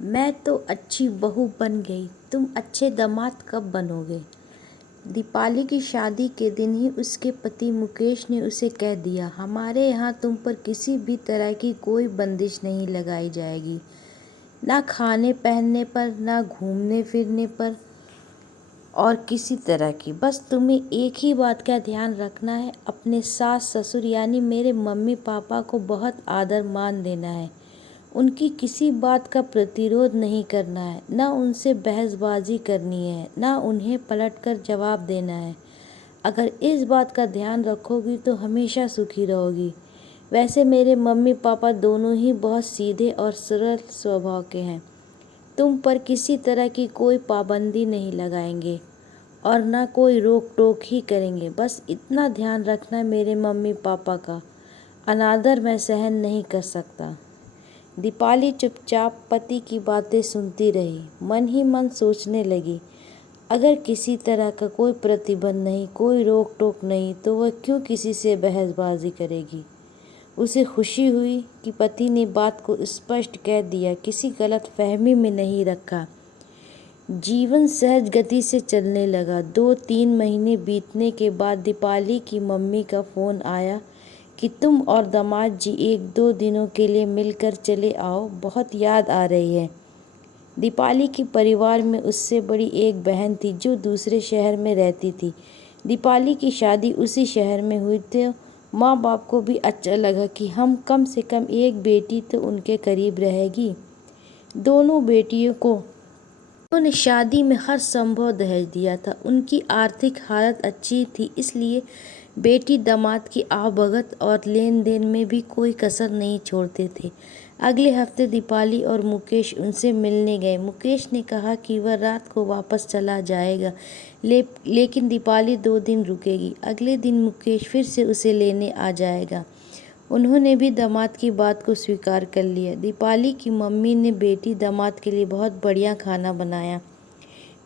मैं तो अच्छी बहू बन गई, तुम अच्छे दामाद कब बनोगे। दीपाली की शादी के दिन ही उसके पति मुकेश ने उसे कह दिया, हमारे यहाँ तुम पर किसी भी तरह की कोई बंदिश नहीं लगाई जाएगी, ना खाने पहनने पर, ना घूमने फिरने पर और किसी तरह की। बस तुम्हें एक ही बात का ध्यान रखना है, अपने सास ससुर यानी मेरे मम्मी पापा को बहुत आदर मान देना है। उनकी किसी बात का प्रतिरोध नहीं करना है, ना उनसे बहसबाजी करनी है, ना उन्हें पलटकर जवाब देना है। अगर इस बात का ध्यान रखोगी तो हमेशा सुखी रहोगी। वैसे मेरे मम्मी पापा दोनों ही बहुत सीधे और सरल स्वभाव के हैं। तुम पर किसी तरह की कोई पाबंदी नहीं लगाएंगे और ना कोई रोक टोक ही करेंगे। बस इतना ध्यान रखना, मेरे मम्मी पापा का अनादर मैं सहन नहीं कर सकता। दीपाली चुपचाप पति की बातें सुनती रही, मन ही मन सोचने लगी, अगर किसी तरह का कोई प्रतिबंध नहीं, कोई रोक टोक नहीं, तो वह क्यों किसी से बहसबाजी करेगी। उसे खुशी हुई कि पति ने बात को स्पष्ट कह दिया, किसी गलत फहमी में नहीं रखा। जीवन सहज गति से चलने लगा। 2-3 महीने बीतने के बाद दीपाली की मम्मी का फ़ोन आया कि तुम और दामाद जी 1-2 दिनों के लिए मिलकर चले आओ, बहुत याद आ रही है। दीपाली के परिवार में उससे बड़ी एक बहन थी जो दूसरे शहर में रहती थी। दीपाली की शादी उसी शहर में हुई तो माँ बाप को भी अच्छा लगा कि हम कम से कम एक बेटी तो उनके करीब रहेगी। दोनों बेटियों को उन्होंने शादी में हर संभव दहेज दिया था। उनकी आर्थिक हालत अच्छी थी, इसलिए बेटी दामाद की आवभगत और लेन देन में भी कोई कसर नहीं छोड़ते थे। अगले हफ्ते दीपाली और मुकेश उनसे मिलने गए। मुकेश ने कहा कि वह रात को वापस चला जाएगा, लेकिन दीपाली 2 दिन रुकेगी। अगले दिन मुकेश फिर से उसे लेने आ जाएगा। उन्होंने भी दामाद की बात को स्वीकार कर लिया। दीपाली की मम्मी ने बेटी दामाद के लिए बहुत बढ़िया खाना बनाया।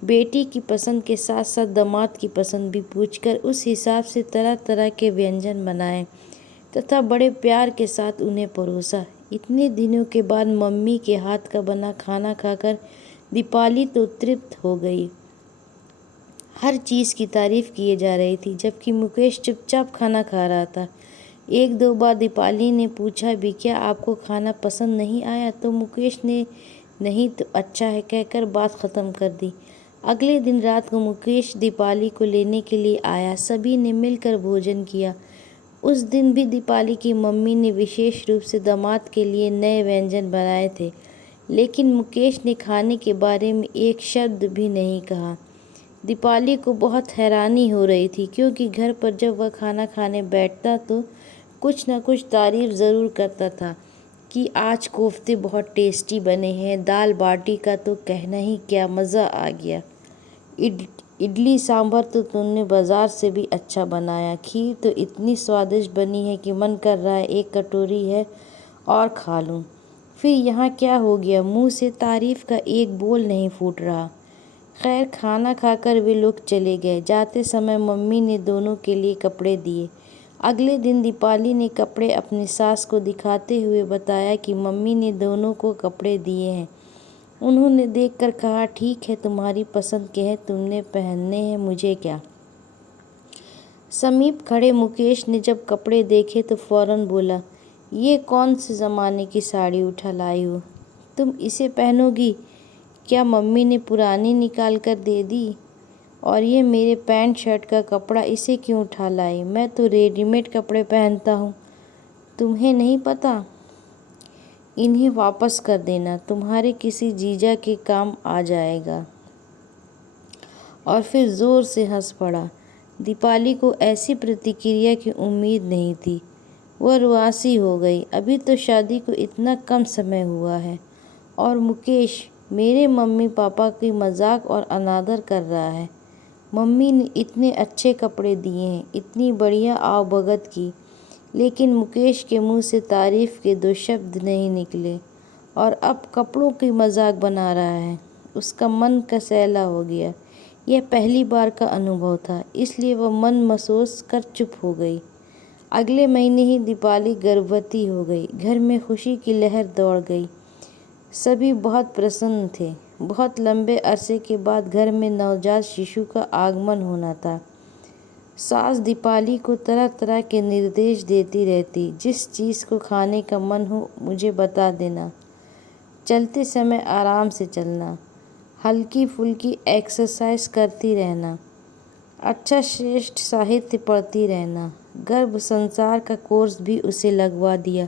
बेटी की पसंद के साथ साथ दामाद की पसंद भी पूछकर उस हिसाब से तरह तरह के व्यंजन बनाए तथा बड़े प्यार के साथ उन्हें परोसा। इतने दिनों के बाद मम्मी के हाथ का बना खाना खाकर दीपाली तो तृप्त हो गई। हर चीज़ की तारीफ किए जा रही थी, जबकि मुकेश चुपचाप खाना खा रहा था। 1-2 बार दीपाली ने पूछा भी, क्या आपको खाना पसंद नहीं आया, तो मुकेश ने नहीं तो अच्छा है कहकर बात ख़त्म कर दी। अगले दिन रात को मुकेश दीपाली को लेने के लिए आया। सभी ने मिलकर भोजन किया। उस दिन भी दीपाली की मम्मी ने विशेष रूप से दामाद के लिए नए व्यंजन बनाए थे, लेकिन मुकेश ने खाने के बारे में एक शब्द भी नहीं कहा। दीपाली को बहुत हैरानी हो रही थी, क्योंकि घर पर जब वह खाना खाने बैठता तो कुछ न कुछ तारीफ ज़रूर करता था कि आज कोफ्ते बहुत टेस्टी बने हैं, दाल बाटी का तो कहना ही क्या, मज़ा आ गया। इडली सांभर तो तुमने बाज़ार से भी अच्छा बनाया, खीर तो इतनी स्वादिष्ट बनी है कि मन कर रहा है एक कटोरी है और खा लूँ। फिर यहाँ क्या हो गया, मुंह से तारीफ का एक बोल नहीं फूट रहा। खैर, खाना खाकर वे लोग चले गए। जाते समय मम्मी ने दोनों के लिए कपड़े दिए। अगले दिन दीपाली ने कपड़े अपनी सास को दिखाते हुए बताया कि मम्मी ने दोनों को कपड़े दिए हैं। उन्होंने देखकर कहा, ठीक है, तुम्हारी पसंद के हैं, तुमने पहनने हैं, मुझे क्या। समीप खड़े मुकेश ने जब कपड़े देखे तो फौरन बोला, ये कौन से ज़माने की साड़ी उठा लाई हो, तुम इसे पहनोगी क्या, मम्मी ने पुरानी निकाल कर दे दी। और ये मेरे पैंट शर्ट का कपड़ा, इसे क्यों उठा लाई, मैं तो रेडीमेड कपड़े पहनता हूँ, तुम्हें नहीं पता। इन्हें वापस कर देना, तुम्हारे किसी जीजा के काम आ जाएगा। और फिर ज़ोर से हंस पड़ा। दीपाली को ऐसी प्रतिक्रिया की उम्मीद नहीं थी। वह रुआसी हो गई। अभी तो शादी को इतना कम समय हुआ है और मुकेश मेरे मम्मी पापा की मजाक और अनादर कर रहा है। मम्मी ने इतने अच्छे कपड़े दिए हैं, इतनी बढ़िया आवभगत की, लेकिन मुकेश के मुंह से तारीफ के 2 शब्द नहीं निकले और अब कपड़ों की मजाक बना रहा है। उसका मन कसैला हो गया। यह पहली बार का अनुभव था, इसलिए वह मन महसूस कर चुप हो गई। अगले महीने ही दीपाली गर्भवती हो गई। घर में खुशी की लहर दौड़ गई। सभी बहुत प्रसन्न थे। बहुत लंबे अरसे के बाद घर में नवजात शिशु का आगमन होना था। सास दीपाली को तरह तरह के निर्देश देती रहती, जिस चीज़ को खाने का मन हो मुझे बता देना, चलते समय आराम से चलना, हल्की फुल्की एक्सरसाइज करती रहना, अच्छा श्रेष्ठ साहित्य पढ़ती रहना। गर्भ संसार का कोर्स भी उसे लगवा दिया।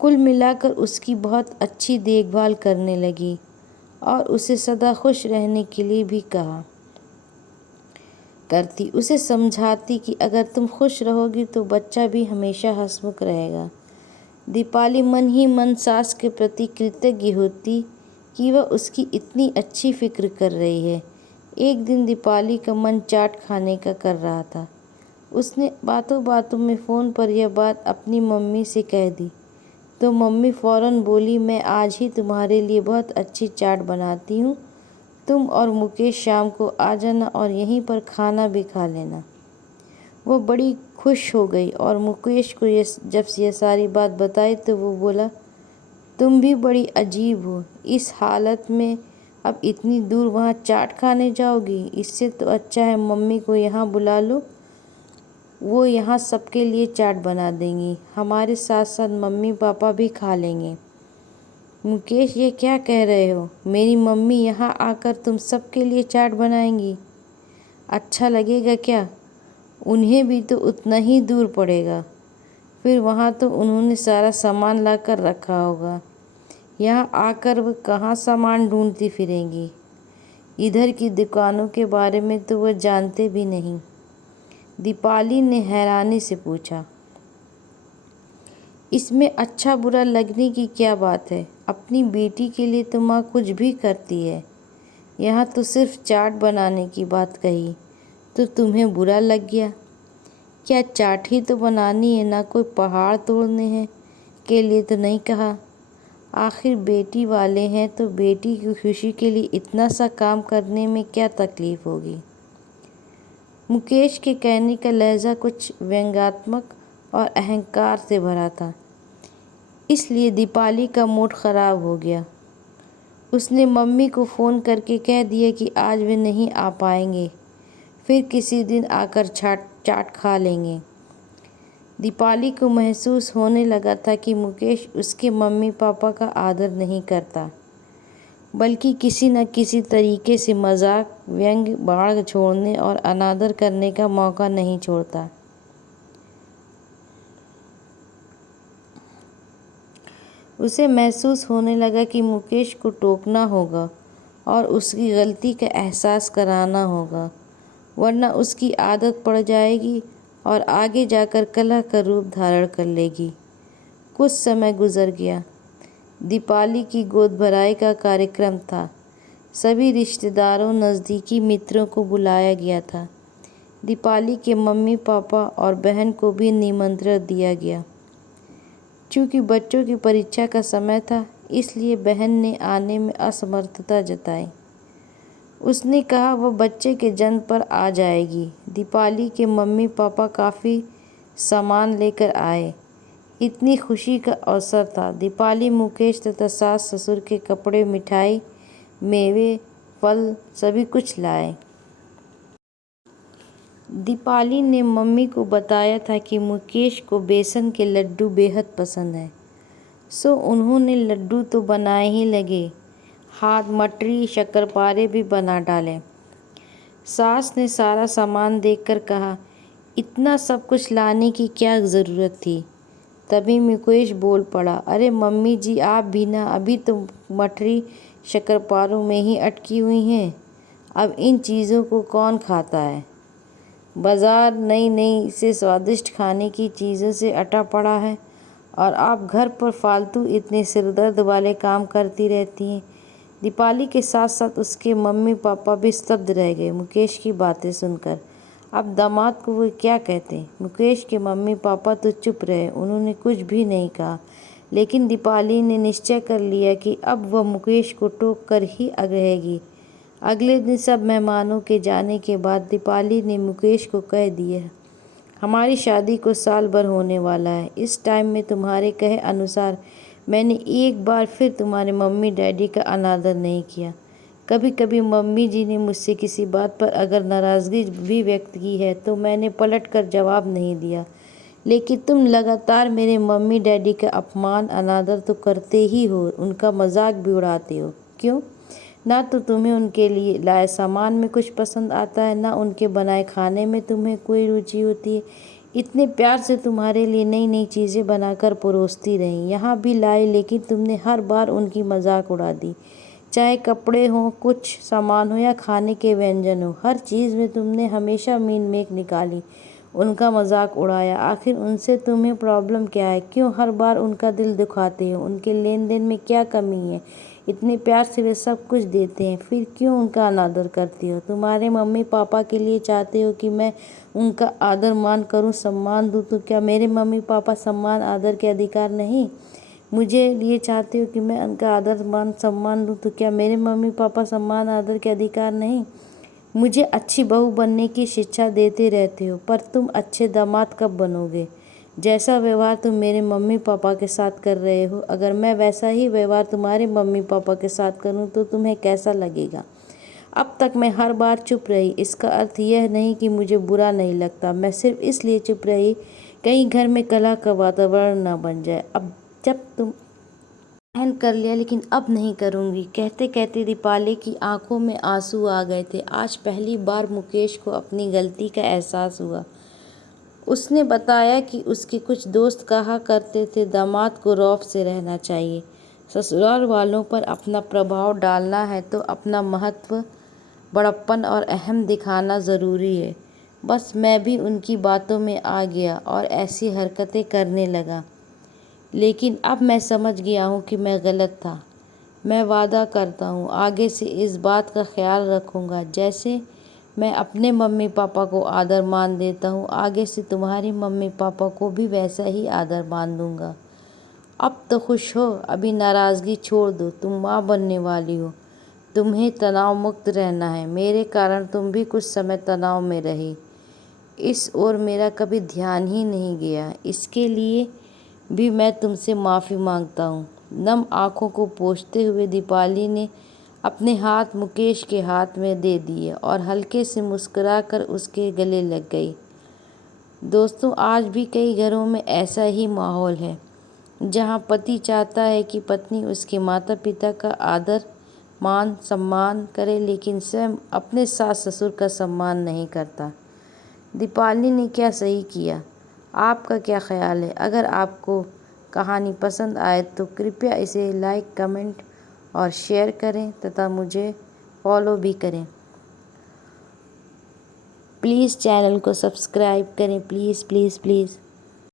कुल मिलाकर उसकी बहुत अच्छी देखभाल करने लगी और उसे सदा खुश रहने के लिए भी कहा करती। उसे समझाती कि अगर तुम खुश रहोगी तो बच्चा भी हमेशा हंसमुख रहेगा। दीपाली मन ही मन सास के प्रति कृतज्ञ होती कि वह उसकी इतनी अच्छी फिक्र कर रही है। एक दिन दीपाली का मन चाट खाने का कर रहा था। उसने बातों बातों में फ़ोन पर यह बात अपनी मम्मी से कह दी तो मम्मी फ़ौरन बोली, मैं आज ही तुम्हारे लिए बहुत अच्छी चाट बनाती हूँ, तुम और मुकेश शाम को आ जाना और यहीं पर खाना भी खा लेना। वो बड़ी खुश हो गई और मुकेश को जब ये सारी बात बताई तो वो बोला, तुम भी बड़ी अजीब हो, इस हालत में अब इतनी दूर वहाँ चाट खाने जाओगी? इससे तो अच्छा है मम्मी को यहाँ बुला लो, वो यहाँ सबके लिए चाट बना देंगी, हमारे साथ साथ मम्मी पापा भी खा लेंगे। मुकेश, ये क्या कह रहे हो? मेरी मम्मी यहाँ आकर तुम सबके लिए चाट बनाएंगी? अच्छा लगेगा क्या? उन्हें भी तो उतना ही दूर पड़ेगा, फिर वहाँ तो उन्होंने सारा सामान ला कर रखा होगा, यहाँ आकर वह कहाँ सामान ढूंढती फिरेंगी? इधर की दुकानों के बारे में तो वह जानते भी नहीं। दीपाली ने हैरानी से पूछा, इसमें अच्छा बुरा लगने की क्या बात है? अपनी बेटी के लिए तो माँ कुछ भी करती है, यहाँ तो सिर्फ चाट बनाने की बात कही तो तुम्हें बुरा लग गया। क्या चाट ही तो बनानी है, ना कोई पहाड़ तोड़ने हैं के लिए तो नहीं कहा। आखिर बेटी वाले हैं तो बेटी की खुशी के लिए इतना सा काम करने में क्या तकलीफ होगी। मुकेश के कहने का लहजा कुछ व्यंग्यात्मक और अहंकार से भरा था, इसलिए दीपाली का मूड ख़राब हो गया। उसने मम्मी को फ़ोन करके कह दिया कि आज वे नहीं आ पाएंगे, फिर किसी दिन आकर चाट खा लेंगे। दीपाली को महसूस होने लगा था कि मुकेश उसके मम्मी पापा का आदर नहीं करता, बल्कि किसी न किसी तरीके से मजाक, व्यंग्य, बाढ़ छोड़ने और अनादर करने का मौका नहीं छोड़ता। उसे महसूस होने लगा कि मुकेश को टोकना होगा और उसकी गलती का एहसास कराना होगा, वरना उसकी आदत पड़ जाएगी और आगे जाकर कलह का रूप धारण कर लेगी। कुछ समय गुजर गया। दीपाली की गोद भराई का कार्यक्रम था। सभी रिश्तेदारों, नज़दीकी मित्रों को बुलाया गया था। दीपाली के मम्मी पापा और बहन को भी निमंत्रण दिया गया। चूँकि बच्चों की परीक्षा का समय था, इसलिए बहन ने आने में असमर्थता जताई। उसने कहा वह बच्चे के जन्म पर आ जाएगी। दीपाली के मम्मी पापा काफ़ी सामान लेकर आए। इतनी खुशी का अवसर था। दीपाली मुकेश तथा सास ससुर के कपड़े, मिठाई, मेवे, फल सभी कुछ लाए। दीपाली ने मम्मी को बताया था कि मुकेश को बेसन के लड्डू बेहद पसंद है, सो उन्होंने लड्डू तो बनाए ही लगे, हाथ मटरी शक्करपारे भी बना डाले। सास ने सारा सामान देखकर कहा, इतना सब कुछ लाने की क्या ज़रूरत थी? तभी मुकेश बोल पड़ा, अरे मम्मी जी, आप भी ना अभी तो मटरी शक्करपारों में ही अटकी हुई हैं। अब इन चीज़ों को कौन खाता है? बाज़ार नई नई से स्वादिष्ट खाने की चीज़ों से अटा पड़ा है और आप घर पर फालतू इतने सिरदर्द वाले काम करती रहती हैं। दीपाली के साथ साथ उसके मम्मी पापा भी स्तब्ध रह गए मुकेश की बातें सुनकर। अब दामाद को वो क्या कहते। मुकेश के मम्मी पापा तो चुप रहे, उन्होंने कुछ भी नहीं कहा। लेकिन दीपाली ने निश्चय कर लिया कि अब वह मुकेश को टोक कर ही रहेगी। अगले दिन सब मेहमानों के जाने के बाद दीपाली ने मुकेश को कह दिया, हमारी शादी को साल भर होने वाला है। इस टाइम में तुम्हारे कहे अनुसार मैंने एक बार फिर तुम्हारे मम्मी डैडी का अनादर नहीं किया। कभी कभी मम्मी जी ने मुझसे किसी बात पर अगर नाराज़गी भी व्यक्त की है तो मैंने पलट कर जवाब नहीं दिया, लेकिन तुम लगातार मेरे मम्मी डैडी का अपमान अनादर तो करते ही हो, उनका मजाक भी उड़ाते हो। क्यों? ना तो तुम्हें उनके लिए लाए सामान में कुछ पसंद आता है, ना उनके बनाए खाने में तुम्हें कोई रुचि होती है। इतने प्यार से तुम्हारे लिए नई नई चीज़ें बनाकर परोसती रही, यहाँ भी लाई, लेकिन तुमने हर बार उनकी मजाक उड़ा दी। चाहे कपड़े हों, कुछ सामान हो या खाने के व्यंजन हो, हर चीज़ में तुमने हमेशा मीन मेक निकाली, उनका मजाक उड़ाया। आखिर उनसे तुम्हें प्रॉब्लम क्या है? क्यों हर बार उनका दिल दुखाते हो? उनके लेन देन में क्या कमी है? इतने प्यार से वे सब कुछ देते हैं, फिर क्यों उनका अनादर करती हो? तुम्हारे मम्मी पापा के लिए चाहते हो कि मैं उनका आदर मान करूं, सम्मान दूं, तो क्या मेरे मम्मी पापा सम्मान आदर के अधिकार नहीं? मुझे लिए चाहते हो कि मैं उनका आदर मान सम्मान दूं, तो क्या मेरे मम्मी पापा सम्मान आदर के अधिकार नहीं? मुझे अच्छी बहू बनने की शिक्षा देते रहते हो, पर तुम अच्छे दामाद कब बनोगे? जैसा व्यवहार तुम मेरे मम्मी पापा के साथ कर रहे हो, अगर मैं वैसा ही व्यवहार तुम्हारे मम्मी पापा के साथ करूं तो तुम्हें कैसा लगेगा? अब तक मैं हर बार चुप रही, इसका अर्थ यह नहीं कि मुझे बुरा नहीं लगता, मैं सिर्फ इसलिए चुप रही कहीं घर में कलह का वातावरण न बन जाए। अब जब तुम सहन कर लिया, लेकिन अब नहीं करूँगी। कहते कहते दीपाली की आंखों में आंसू आ गए थे। आज पहली बार मुकेश को अपनी गलती का एहसास हुआ। उसने बताया कि उसके कुछ दोस्त कहा करते थे दामाद को रौब से रहना चाहिए। ससुराल वालों पर अपना प्रभाव डालना है तो अपना महत्व, बड़प्पन और अहम दिखाना ज़रूरी है। बस मैं भी उनकी बातों में आ गया और ऐसी हरकतें करने लगा। लेकिन अब मैं समझ गया हूँ कि मैं गलत था। मैं वादा करता हूँ आगे से इस बात का ख्याल रखूँगा। जैसे मैं अपने मम्मी पापा को आदर मान देता हूँ, आगे से तुम्हारी मम्मी पापा को भी वैसा ही आदर मान दूँगा। अब तो खुश हो, अभी नाराज़गी छोड़ दो। तुम माँ बनने वाली हो, तुम्हें तनाव मुक्त रहना है। मेरे कारण तुम भी कुछ समय तनाव में रही, इस ओर मेरा कभी ध्यान ही नहीं गया। इसके लिए भी मैं तुमसे माफ़ी मांगता हूँ। नम आँखों को पोंछते हुए दीपाली ने अपने हाथ मुकेश के हाथ में दे दिए और हल्के से मुस्कुराकर उसके गले लग गई। दोस्तों, आज भी कई घरों में ऐसा ही माहौल है, जहाँ पति चाहता है कि पत्नी उसके माता पिता का आदर मान सम्मान करे, लेकिन स्वयं अपने सास ससुर का सम्मान नहीं करता। दीपाली ने क्या सही किया? आपका क्या ख्याल है? अगर आपको कहानी पसंद आए तो कृपया इसे लाइक, कमेंट और शेयर करें तथा मुझे फॉलो भी करें। प्लीज़ चैनल को सब्सक्राइब करें, प्लीज़ प्लीज़ प्लीज़।